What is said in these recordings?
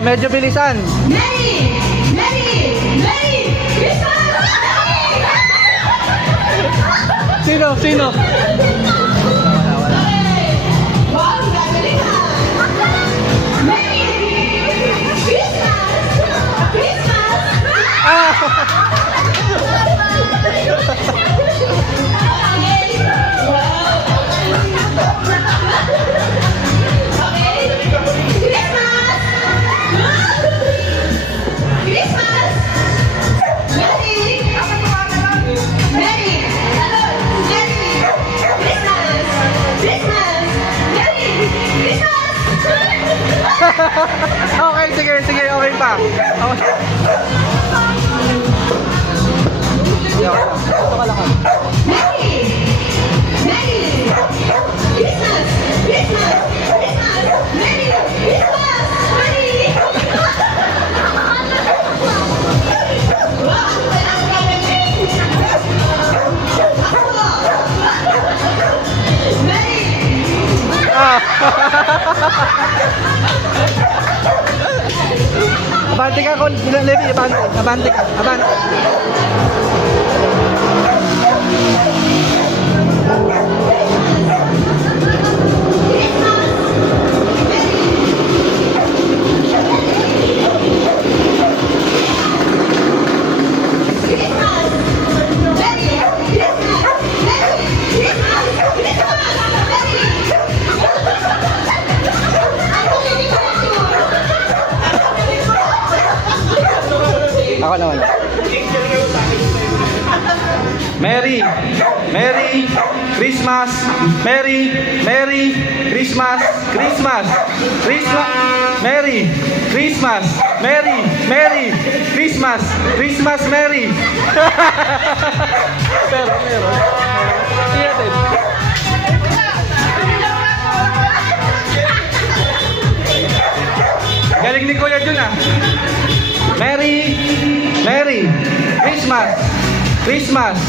Oh, medyo bilisan. Merry! Merry! Merry! Christmas! Sino? Sino? Wow, gagaling ha! Merry! Christmas! Christmas! Ah! Okay, sige, sige, okay pa. Okay. Ito ka lang. Abante ka, Levi, abante. Abante ka, abante. Ako naman. Merry Christmas, Merry Christmas, Christmas, Merry Christmas, Merry Christmas, Christmas, Merry. Pero meron. Iyatin. Galing ni Kuya Jun ah. Merry Christmas, Christmas,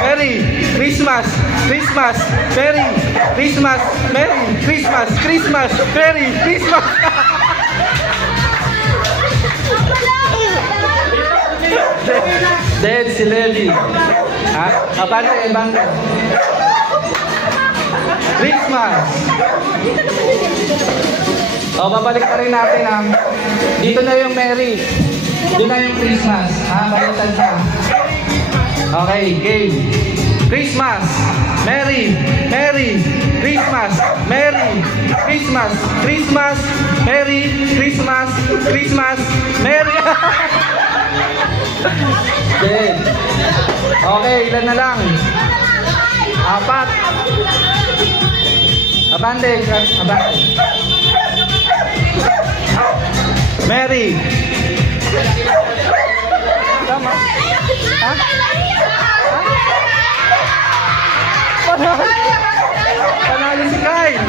Merry Christmas, Christmas, Merry Christmas, Merry Christmas, Christmas, Merry Christmas. Dead si Levi. Ha? Abante, abante. Christmas. O, babalik pa rin natin ha. Dito na yung Merry. Doon na yung Christmas. Ha, balitan siya. Okay, game. Christmas. Merry Christmas. Merry Christmas. Christmas. Merry Christmas. Christmas. Merry. Dead. Okay, ilan na lang? 4. Abante. Abante. Merry. Tama. Ha? Panalo si Kyle.